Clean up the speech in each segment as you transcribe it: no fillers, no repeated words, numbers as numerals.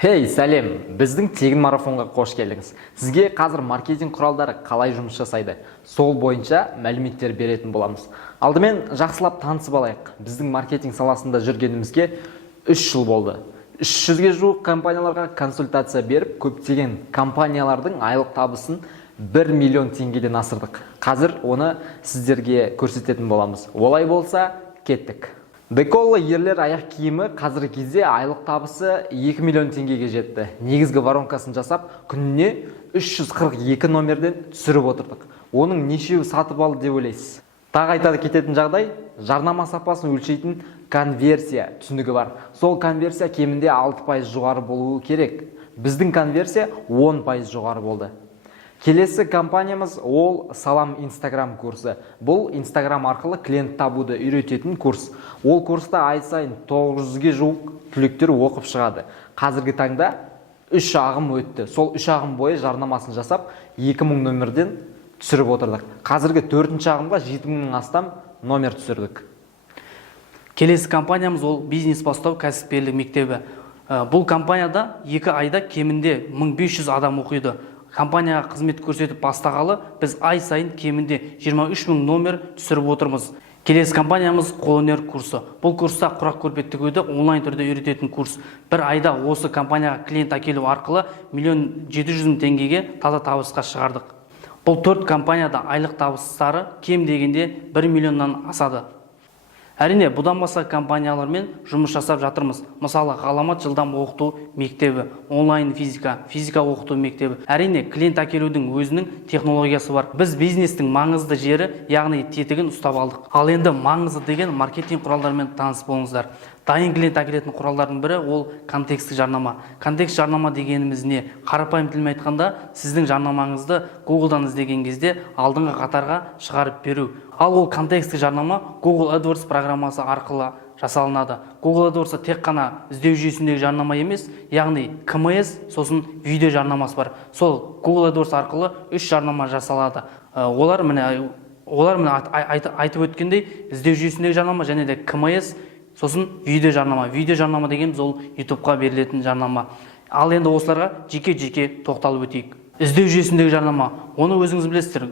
Хей, сәлем! Біздің тегін марафонға қош келдіңіз. Сізге қазір маркетинг құралдары қалай жұмыс жасайды, сол бойынша мәліметтер беретін боламыз. Алдымен жақсылап танысып алайық. Біздің маркетинг саласында жүргенімізге 3 жыл болды. 300-ге жуық компанияларға консультация беріп, көптеген компаниялардың айлық табысын 1 миллион теңгеден асырдық. Қазір оны сіздерге көрсететін боламыз. Олай болса, кеттік. Деколлы ерлер аяқ киімі қазіргі кезде айлық табысы 2 миллион теңгеге жетті. Негізгі воронкасын жасап, күніне 342 номерден түсіріп отырдық. Оның нешеуі сатып алды деп ойлайсыз? Тағы айта кететін жағдай, жарнама сапасын өлшейтін конверсия түсінігі бар. Сол конверсия кемінде 6% жоғары болуы керек. Біздің конверсия 10% жоғары болды. Келесі компаниямыз ол Салам Инстаграм курсы. Бұл Инстаграм арқылы клиент табуды үйрететін курс. Ол курста ай сайын 900-ге жуық түлектер оқып шығады. Қазіргі таңда 3 ағым өтті. Сол 3 ағым бойы жарнамасын жасап, 2000 номерден түсіріп отырдық. Қазіргі 4-ші ағымға 7000-нен астам номер түсірдік. Келесі компаниямыз ол бизнес бастау кәсіпкерлік мектебі. Бұл компанияда 2 айда кемінде 1500 адам оқиды. Компанияға қызмет көрсетіп бастағалы, біз ай сайын кемінде 23 000 номер түсіріп отырмыз. Келесі компаниямыз қолөнер курсы. Бұл курста құрақ көрпе тігуді онлайн түрде үйрететін курс. Bir айда осы компанияға клиент әкелу арқылы 1 700 000 теңгеге таза табысқа шығардық. Бұл 4 компанияда айлық табыстары кем дегенде 1 миллионнан асады. Әрине, бұдан басқа компаниялармен жұмыс жасап жатырмыз. Мысалы, ғаламат жылдам оқыту мектебі, онлайн физика оқыту мектебі. Әрине, клиент әкелудің өзінің технологиясы бар. Біз бизнестің маңызды жері, яғни тетігін ұстап алдық. Ал енді маңызды деген маркетинг құралдарымен таныс болыңыздар. Дайын клиент әкелетін құралдардың бірі ол контекстік жарнама. Контекст жарнама дегеніміз не? Қарапайым тілмен айтқанда, сіздің жарнамаңызды Google-дан іздеген кезде алдыңғы қатарға шығарып беру. Ал ол контекстік жарнама Google AdWords программасы арқылы жасалынады. Google AdWords тек қана іздеу жүйесіндегі жарнама емес, яғни КМС, сосын видео жарнамасы бар. Сол Google AdWords арқылы 3 жарнама жасалады. Олар міне айтып өткендей, іздеу жүйесіндегі жарнама және де КМС, сосын видео жарнама. Видео жарнама дегеніміз ол YouTube-қа берілетін жарнама. Ал енді осыларға жеке-жеке тоқталып өтейік. Іздеу жүйесіндегі жарнама. Оны өзіңіз білесіздер,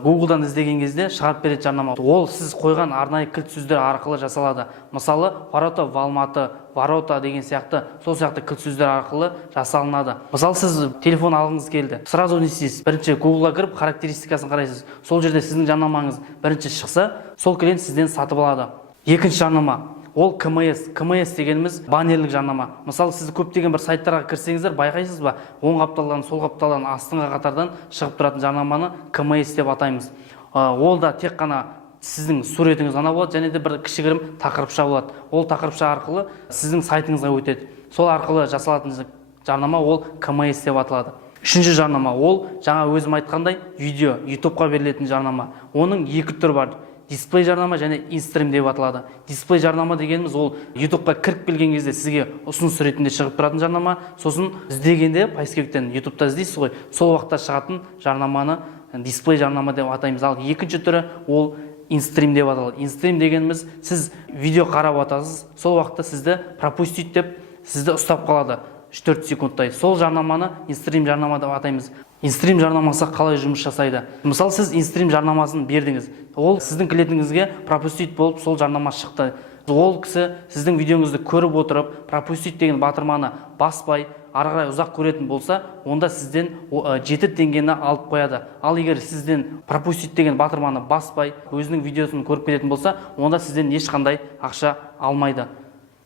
Google-дан іздеген кезде шығарып беретін жарнама. Ол сіз қойған арнайы кілт сөздер арқылы жасалады. Мысалы, ворота в Алматы, ворота деген сияқты, сол сияқты кілт сөздер арқылы жасалынады. Мысалы, сіз телефон алғыңыз келді. Сразу не істейсіз? Бірінші Google-ға кіріп, характеристикасын қарайсыз. Сол жерде сіздің жарнамаңыз бірінші шықса, сол клиент сізден сатып алады. Екінші жарнама. Ол КМС. КМС дегеніміз баннерлік жарнама. Мысалы, сіз көптеген бір сайттарға кірсеңіздер, байқайсыз ба? Оң қапталдан, сол қапталдан, астыңғы қатардан шығып тұратын жарнаманы КМС деп атаймыз. Ол да тек қана сіздің суретіңіз ғана болады, және де бір кішігірім тақырыпша болады. Ол тақырыпша арқылы сіздің сайтыңызға өтеді. Сол арқылы жасалатын жарнама ол КМС деп аталады. Үшінші жарнама ол жаңа өзім айтқандай видео, YouTube-қа берілетін жарнама. Оның 2 түрі бар. Дисплей жарнама және инстрим деп аталады. Дисплей жарнама дегеніміз ол YouTube-қа кіріп келген кезде сізге ұсыныс ретінде шығып тұратын жарнама, сосын іздегенде поисковиктен YouTube-та іздейсіз ғой, сол уақытта шығатын жарнаманы дисплей жарнама деп атаймыз. Ал екінші түрі ол инстрим деп аталады. Инстрим дегеніміз сіз видео қарап отырсыз, сол уақытта сізді пропустить деп сізді ұстап қалады 3-4 секундтай. Сол жарнаманы инстрим жарнама деп атаймыз. Инстрим жарнамасы қалай жұмыс жасайды? Мысалы, сіз инстрим жарнамасын бердіңіз. Ол сіздің клиентіңізге пропустить болып сол жарнама шықты. Ол кісі сіздің видеоңызды көріп отырып, пропустить деген батырманы баспай, ары қарай ұзақ көретін болса, онда сізден 7 теңгені алып қояды. Ал егер сізден пропустить деген батырманы баспай, өзінің видеосын көріп кететін болса, онда сізден ешқандай ақша алмайды.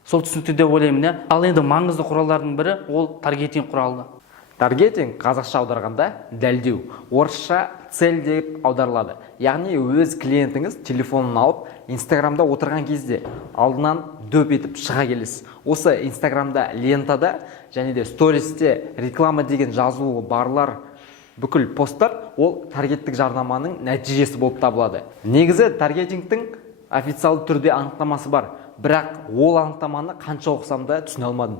Сол түсінікті деп ойлаймын. Ал енді маңызды құралдардың бірі ол таргетинг құралы. Таргетинг қазақша аударғанда дәлдеу, орысша цель деп аударылады. Яғни өз клиентіңіз телефонын алып, Инстаграмда отырған кезде алдынан дөп етіп шыға келесіз. Осы Инстаграмда лентада және де стористе реклама деген жазуы барлар бүкіл посттар ол таргеттік жарнаманың нәтижесі болып табылады. Негізі таргетингтің официалды түрде анықтамасы бар, бірақ ол анықтаманы қанша оқысам да түсіне алмадым.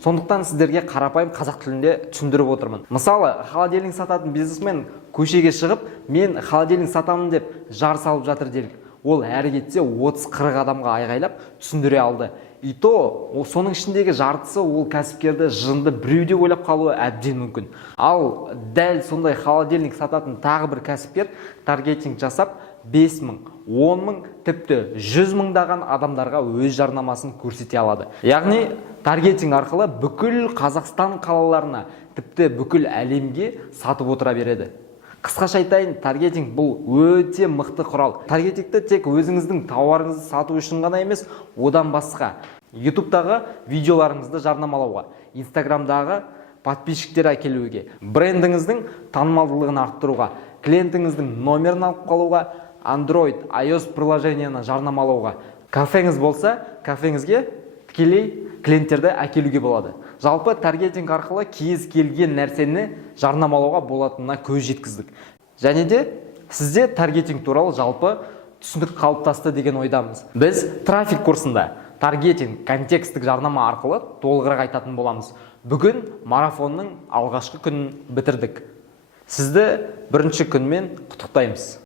Сондықтан сіздерге қарапайым қазақ тілінде түсіндіріп отырмын. Мысалы, холодильник сататын бизнесмен көшеге шығып, мен холодильник сатамын деп жар салып жатыр делік. ол әрі кетсе 30-40 адамға айғайлап түсіндіре алды. И то соның ішіндегі жартысы ол кәсіпкерді жынды біреуде ойлап қалуы әбден мүмкін. Ал дәл сондай холодильник сататын тағы бір кәсіпкер таргетинг жасап 5.000, 10.000, тіпті 100.000-даған адамдарға өз жарнамасын көрсете алады. Яғни таргетинг арқылы бүкіл Қазақстан қалаларына, тіпті бүкіл әлемге сатып отыра береді. Қысқаша айтайын, таргетинг бұл өте мықты құрал. Таргетингті тек өзіңіздің тауарыңызды сату үшін ғана емес, одан басқа YouTube'дағы видеоларыңызды жарнамалауға, Instagram'дағы подписчиктер әкелуге, брендіңіздің танымалдылығын арттыруға, клиентіңіздің номерін алып қалуға, Android, iOS приложениені жарнамалауға. Кафеңіз болса, кафеңізге тікелей клиенттерді әкелуге болады. Жалпы таргетинг арқылы кез келген нәрсені жарнамалауға болатынына көз жеткіздік. Және де сізде таргетинг туралы жалпы түсінік қалыптасты деген ойдамыз. Біз трафик курсында таргетинг, контекстік жарнама арқылы толығырақ айтатын боламыз. Бүгін марафонның алғашқы күнін бітірдік. Сізді бірінші күнмен құттықтаймыз.